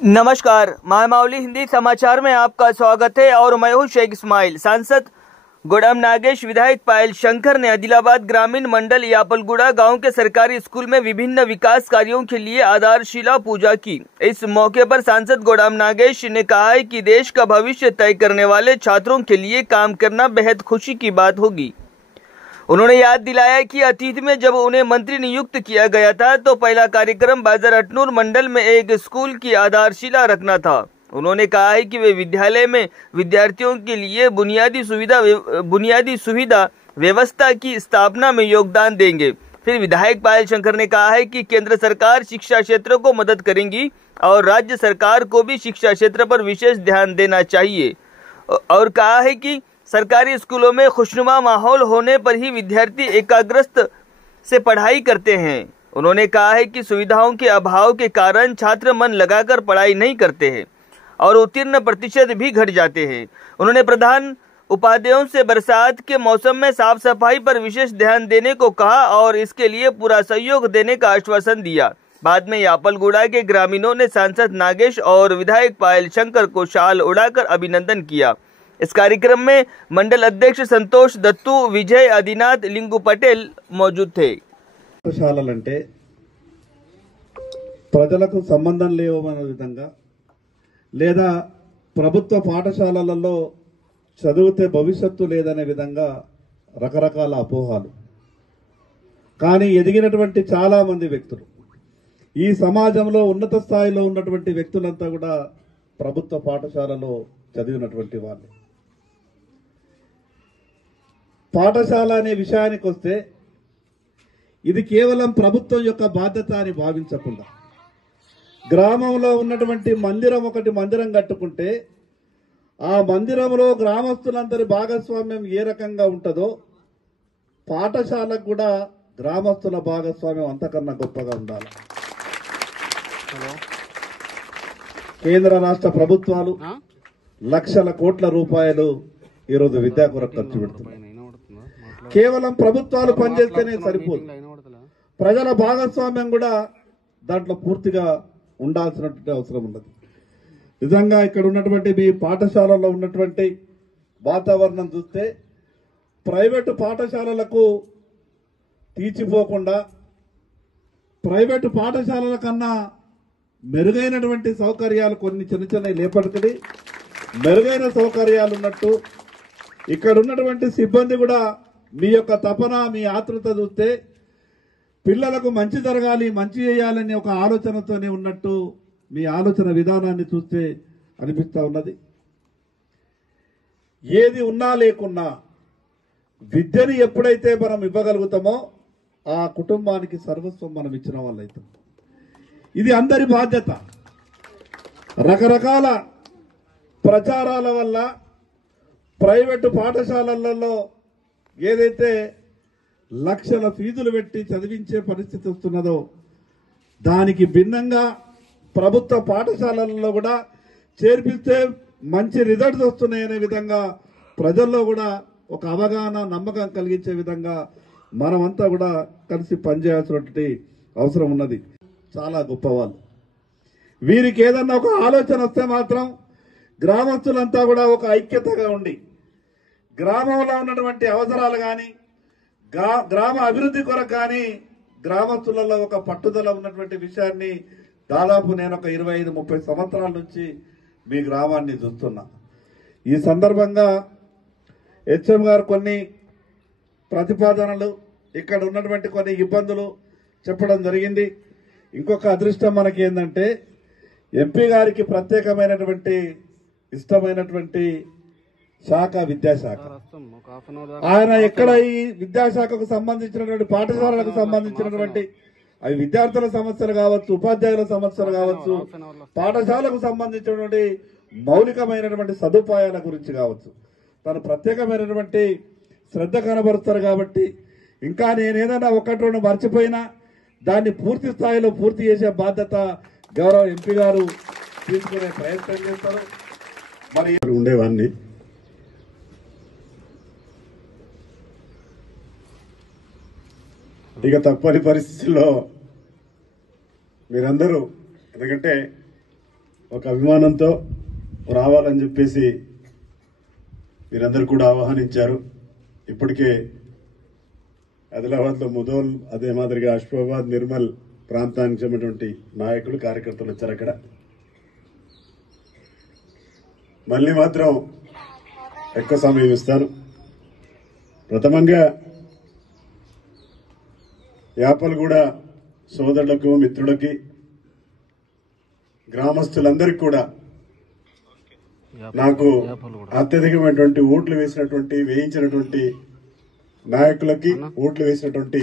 नमस्कार, मायमावली हिंदी समाचार में आपका स्वागत है और मैं हूं शेख इस्माइल। सांसद गोडाम नागेश विधायक पायल शंकर ने आदिलाबाद ग्रामीण मंडल यापलगुड़ा गांव के सरकारी स्कूल में विभिन्न विकास कार्यों के लिए आधारशिला पूजा की। इस मौके पर सांसद गोडाम नागेश ने कहा है कि देश का भविष्य तय करने वाले छात्रों के लिए काम करना बेहद खुशी की बात होगी। उन्होंने याद दिलाया कि अतीत में जब उन्हें मंत्री नियुक्त किया गया था तो पहला कार्यक्रम बाजार हटनूर मंडल में एक स्कूल की आधारशिला रखना था। उन्होंने कहा है कि वे विद्यालय में विद्यार्थियों के लिए बुनियादी सुविधा व्यवस्था की स्थापना में योगदान देंगे। फिर विधायक पायल शंकर ने कहा है कि केंद्र सरकार शिक्षा क्षेत्र को मदद करेंगी और राज्य सरकार को भी शिक्षा क्षेत्र पर विशेष ध्यान देना चाहिए और कहा है कि सरकारी स्कूलों में खुशनुमा माहौल होने पर ही विद्यार्थी एकाग्रता से पढ़ाई करते हैं। उन्होंने कहा है कि सुविधाओं के अभाव के कारण छात्र मन लगाकर पढ़ाई नहीं करते हैं और उत्तीर्ण प्रतिशत भी घट जाते हैं। उन्होंने प्रधान उपाध्यायों से बरसात के मौसम में साफ सफाई पर विशेष ध्यान देने को कहा और इसके लिए पूरा सहयोग देने का आश्वासन दिया। बाद में यापलगुड़ा के ग्रामीणों ने सांसद नागेश और विधायक पायल शंकर को शाल उड़ाकर अभिनंदन किया। इस कार्यक्रम में मंडल अध्यक्ष संतोष दत्तू, विजय आदिनाथ, लिंगू पटेल मौजूद थे। పాఠశాలలంటే ప్రజలకు సంబంధం లేవన్న విధంగా లేదా ప్రభుత్వ పాఠశాలలలో చదివితే భవిష్యత్తు లేదనే విధంగా రకరకాల అపోహలు. కానీ ఎదిగినటువంటి చాలా మంది వ్యక్తులు ఈ సమాజంలో ఉన్నత స్థాయిలో ఉన్నటువంటి వ్యక్తులంతా కూడా ప్రభుత్వ పాఠశాలలో చదివినటువంటి వాళ్ళు. పాఠశాల అనే విషయానికి వస్తే ఇది కేవలం ప్రభుత్వం యొక్క బాధ్యత అని భావించకుండా గ్రామంలో ఉన్నటువంటి మందిరం కట్టుకుంటే ఆ మందిరంలో గ్రామస్తులందరి భాగస్వామ్యం ఏ రకంగా ఉంటుందో పాఠశాలకు కూడా గ్రామస్తుల భాగస్వామ్యం అంతకన్నా గొప్పగా ఉండాలి. కేంద్ర రాష్ట్ర ప్రభుత్వాలు లక్షల కోట్ల రూపాయలు ఈరోజు విద్యా కొరకు ఖర్చు పెడుతున్నాయి. కేవలం ప్రభుత్వాలు పనిచేస్తేనే సరిపోదు, ప్రజల భాగస్వామ్యం కూడా దాంట్లో పూర్తిగా ఉండాల్సినటువంటి అవసరం ఉన్నది. నిజంగా ఇక్కడ ఉన్నటువంటి మీ పాఠశాలలో ఉన్నటువంటి వాతావరణం చూస్తే ప్రైవేటు పాఠశాలలకు తీర్చిపోకుండా ప్రైవేటు పాఠశాలల కన్నా మెరుగైనటువంటి సౌకర్యాలు కొన్ని చిన్న చిన్న లేపటికి మెరుగైన సౌకర్యాలు ఉన్నట్టు ఇక్కడ ఉన్నటువంటి సిబ్బంది కూడా మీ యొక్క తపన, మీ ఆతృత చూస్తే పిల్లలకు మంచి జరగాలి, మంచి చేయాలని ఒక ఆలోచనతోనే ఉన్నట్టు మీ ఆలోచన విధానాన్ని చూస్తే అనిపిస్తా ఉన్నది. ఏది ఉన్నా లేకున్నా విద్యని ఎప్పుడైతే మనం ఇవ్వగలుగుతామో ఆ కుటుంబానికి సర్వస్వం మనం ఇచ్చిన వాళ్ళైతాం. ఇది అందరి బాధ్యత. రకరకాల ప్రచారాల వల్ల ప్రైవేటు పాఠశాలలలో ఏదైతే లక్షల ఫీజులు పెట్టి చదివించే పరిస్థితి వస్తున్నదో దానికి భిన్నంగా ప్రభుత్వ పాఠశాలలలో కూడా చేర్పిస్తే మంచి రిజల్ట్స్ వస్తున్నాయనే విధంగా ప్రజల్లో కూడా ఒక అవగాహన, నమ్మకం కలిగించే విధంగా మనమంతా కూడా కలిసి పనిచేయాల్సినటువంటి అవసరం ఉన్నది. చాలా గొప్పవాళ్ళు. వీరికి ఏదన్నా ఒక ఆలోచన వస్తే మాత్రం గ్రామస్తులంతా కూడా ఒక ఐక్యతగా ఉండి గ్రామంలో ఉన్నటువంటి అవసరాలు కానీ గ్రామ అభివృద్ధి కొరకు కానీ గ్రామస్తులలో ఒక పట్టుదల ఉన్నటువంటి విషయాన్ని దాదాపు నేను ఒక 25-30 సంవత్సరాల నుంచి మీ గ్రామాన్ని చూస్తున్నా. ఈ సందర్భంగా హెచ్ఎం గారు కొన్ని ప్రతిపాదనలు, ఇక్కడ ఉన్నటువంటి కొన్ని ఇబ్బందులు చెప్పడం జరిగింది. ఇంకొక అదృష్టం మనకి ఏంటంటే ఎంపీ గారికి ప్రత్యేకమైనటువంటి ఇష్టమైనటువంటి శాఖ విద్యాశాఖ. ఆయన ఎక్కడ ఈ విద్యాశాఖకు సంబంధించినటువంటి పాఠశాలలకు సంబంధించినటువంటి అవి విద్యార్థుల సమస్యలు కావచ్చు, ఉపాధ్యాయుల సమస్యలు కావచ్చు, పాఠశాలకు సంబంధించినటువంటి మౌలికమైనటువంటి సదుపాయాల గురించి కావచ్చు తను ప్రత్యేకమైనటువంటి శ్రద్ధ కనబరుస్తారు. కాబట్టి ఇంకా నేనేదైనా ఒకటి రెండు మర్చిపోయినా దాన్ని పూర్తి స్థాయిలో పూర్తి చేసే బాధ్యత గౌరవ ఎంపీ గారు తీసుకునే ప్రయత్నం చేస్తారు. మరి ఉండేవాన్ని ఇక తప్పని పరిస్థితుల్లో మీరందరూ, ఎందుకంటే ఒక అభిమానంతో రావాలని చెప్పేసి మీరందరూ కూడా ఆహ్వానించారు. ఇప్పటికే ఆదిలాబాద్లో ముదోల్, అదే మాదిరిగా అష్ఫాబాద్, నిర్మల్ ప్రాంతానికి చెందినటువంటి నాయకులు, కార్యకర్తలు వచ్చారు. అక్కడ మళ్ళీ మాత్రం ఎక్కువ సమయం ఇస్తాను. ప్రథమంగా యాపలగూడ సోదరులకు, మిత్రులకి, గ్రామస్తులందరికీ కూడా నాకు అత్యధికమైనటువంటి ఓట్లు వేయించినటువంటి నాయకులకి, ఓట్లు వేసినటువంటి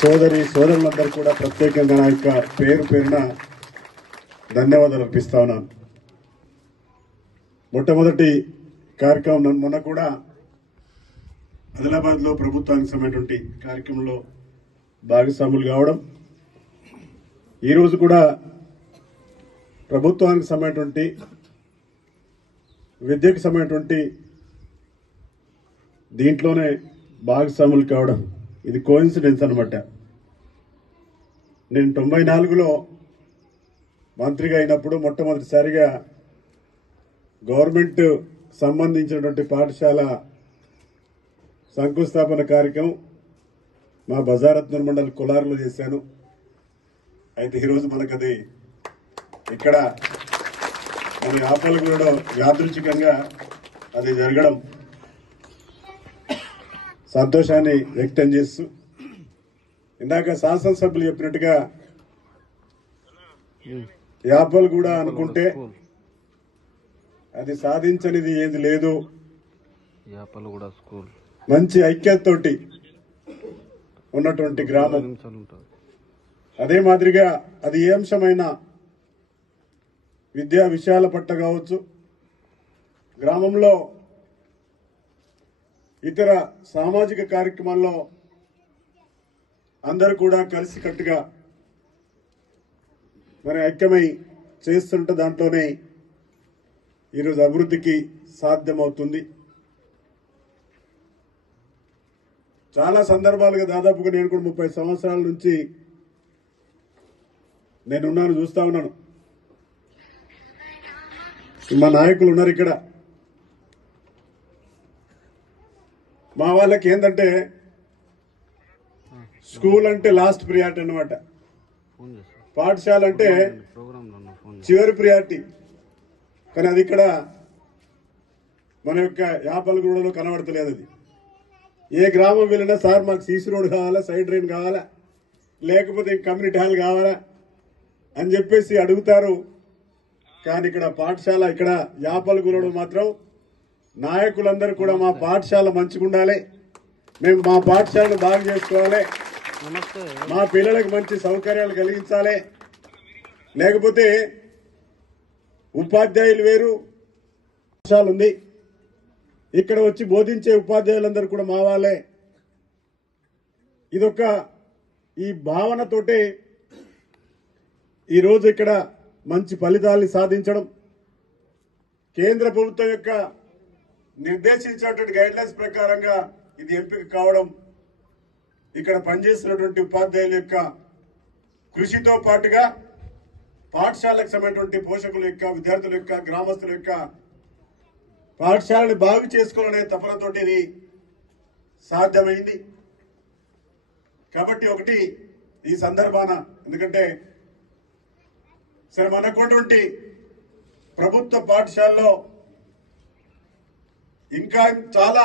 సోదరులందరూ కూడా ప్రత్యేకంగా నా యొక్క పేరున ధన్యవాదాలు అర్పిస్తా ఉన్నాను. మొట్టమొదటి కార్యక్రమం మొన్న కూడా ఆదిలాబాద్ లో ప్రభుత్వానికి సంబంధించినటువంటి కార్యక్రమంలో భాగస్వాములు కావడం, ఈరోజు కూడా ప్రభుత్వానికి సంబంధించినటువంటి విద్యకు సంబంధించినటువంటి దీంట్లోనే భాగస్వాములు కావడం ఇది కోఇన్సిడెన్స్ అనమాట. నేను 94లో మంత్రిగా అయినప్పుడు మొట్టమొదటిసారిగా గవర్నమెంట్ సంబంధించినటువంటి పాఠశాల శంకుస్థాపన కార్యక్రమం మా బజారత్న మండల్ కొలారులో చేశాను. అయితే ఈరోజు మనకది ఇక్కడ మన యాపలగూడలో యాదృచ్ఛికంగా అది జరగడం సంతోషాన్ని వ్యక్తం చేస్తూ, ఇందాక శాసనసభ్యులు చెప్పినట్టుగా యాపలగూడ అనుకుంటే అది సాధించనిది ఏది లేదు. మంచి ఐక్యతతోటి ఉన్నటువంటి గ్రామం. అదే మాదిరిగా అది ఏ అంశమైనా విద్యా విషయాల పట్ల కావచ్చు, గ్రామంలో ఇతర సామాజిక కార్యక్రమాల్లో అందరూ కూడా కలిసికట్టుగా మరి ఐక్యమై చేస్తుంటే దాంట్లోనే ఈరోజు అభివృద్ధికి సాధ్యమవుతుంది. చాలా సందర్భాలుగా దాదాపుగా నేను కూడా 30 సంవత్సరాల నుంచి నేనున్నాను, చూస్తా ఉన్నాను. మా నాయకులు ఉన్నారు ఇక్కడ. మా వాళ్ళకి ఏంటంటే స్కూల్ అంటే లాస్ట్ ప్రియారిటీ అన్నమాట, పాఠశాల అంటే చివరి ప్రియారిటీ. కానీ అది ఇక్కడ మన యొక్క యాపలగూడలో కనబడతలేదు. అది ఏ గ్రామం వెళ్ళినా సార్ మాకు సీసీ రోడ్ కావాలా, సైడ్ డ్రైన్ కావాలా, లేకపోతే కమ్యూనిటీ హాల్ కావాలా అని చెప్పేసి అడుగుతారు. కానీ ఇక్కడ పాఠశాల, ఇక్కడ యాపలగూడలో మాత్రం నాయకులందరూ కూడా మా పాఠశాల మంచిగా ఉండాలి, మేము మా పాఠశాలను బాగు చేసుకోవాలి, మా పిల్లలకు మంచి సౌకర్యాలు కలిగించాలి, లేకపోతే ఉపాధ్యాయులు వేరు, పాఠశాల ఉంది, ఇక్కడ వచ్చి బోధించే ఉపాధ్యాయులందరూ కూడా మా వాళ్ళే. ఇదొక ఈ భావనతోటే ఈరోజు ఇక్కడ మంచి ఫలితాల్ని సాధించడం, కేంద్ర ప్రభుత్వం యొక్క నిర్దేశించినటువంటి గైడ్ లైన్స్ ప్రకారంగా ఇది ఎంపిక కావడం, ఇక్కడ పనిచేస్తున్నటువంటి ఉపాధ్యాయుల యొక్క కృషితో పాటుగా పాఠశాలకు సంబంధించినటువంటి పోషకుల యొక్క, విద్యార్థుల యొక్క, గ్రామస్తుల యొక్క పాఠశాలని బాగు చేసుకోవాలనే తపనతోటి ఇది సాధ్యమైంది. కాబట్టి ఒకటి ఈ సందర్భాన, ఎందుకంటే సరే మనకున్నటువంటి ప్రభుత్వ పాఠశాలలో ఇంకా చాలా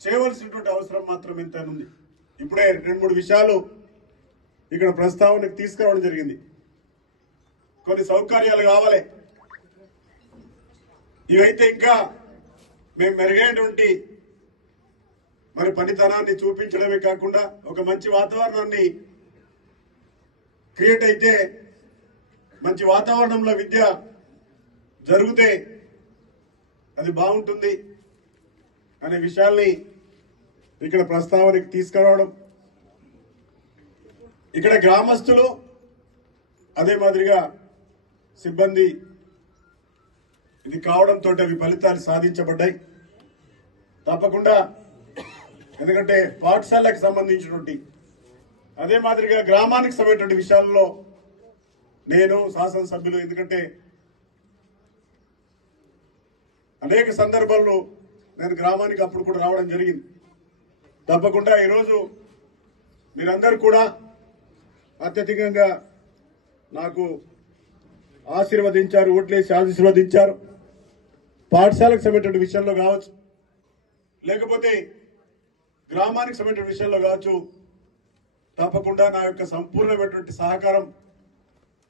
చేయవలసినటువంటి అవసరం మాత్రం ఎంతైనా ఉంది. ఇప్పుడే 2-3 విషయాలు ఇక్కడ ప్రస్తావనకు తీసుకురావడం జరిగింది. కొన్ని సౌకర్యాలు కావాలి, ఇవైతే ఇంకా మేము మెరుగైనటువంటి మరి పనితనాన్ని చూపించడమే కాకుండా ఒక మంచి వాతావరణాన్ని క్రియేట్ అయితే, మంచి వాతావరణంలో విద్య జరిగితే అది బాగుంటుంది అనే విషయాల్ని ఇక్కడ ప్రస్తావనకి తీసుకురావడం, ఇక్కడ గ్రామస్తులు అదే మాదిరిగా సిబ్బంది ఇది కావడంతో అవి ఫలితాలు సాధించబడ్డాయి. తప్పకుండా, ఎందుకంటే పాఠశాలకు సంబంధించినటువంటి అదే మాదిరిగా గ్రామానికి సంబంధించిన విషయాల్లో నేను శాసనసభ్యులు, ఎందుకంటే అనేక సందర్భాల్లో నేను గ్రామానికి అప్పుడు కూడా రావడం జరిగింది. తప్పకుండా ఈరోజు మీరందరూ కూడా అత్యధికంగా నాకు ఆశీర్వదించారు, ఓట్లేసి ఆశీర్వదించారు. పాఠశాలకు సంబంధించిన విషయంలో కావచ్చు, లేకపోతే గ్రామానికి సంబంధించిన విషయంలో కావచ్చు, తప్పకుండా నా యొక్క సంపూర్ణమైనటువంటి సహకారం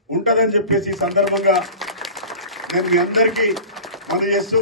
ఉంటుందని చెప్పేసి ఈ సందర్భంగా నేను మీ అందరికీ మనవి చేస్తూ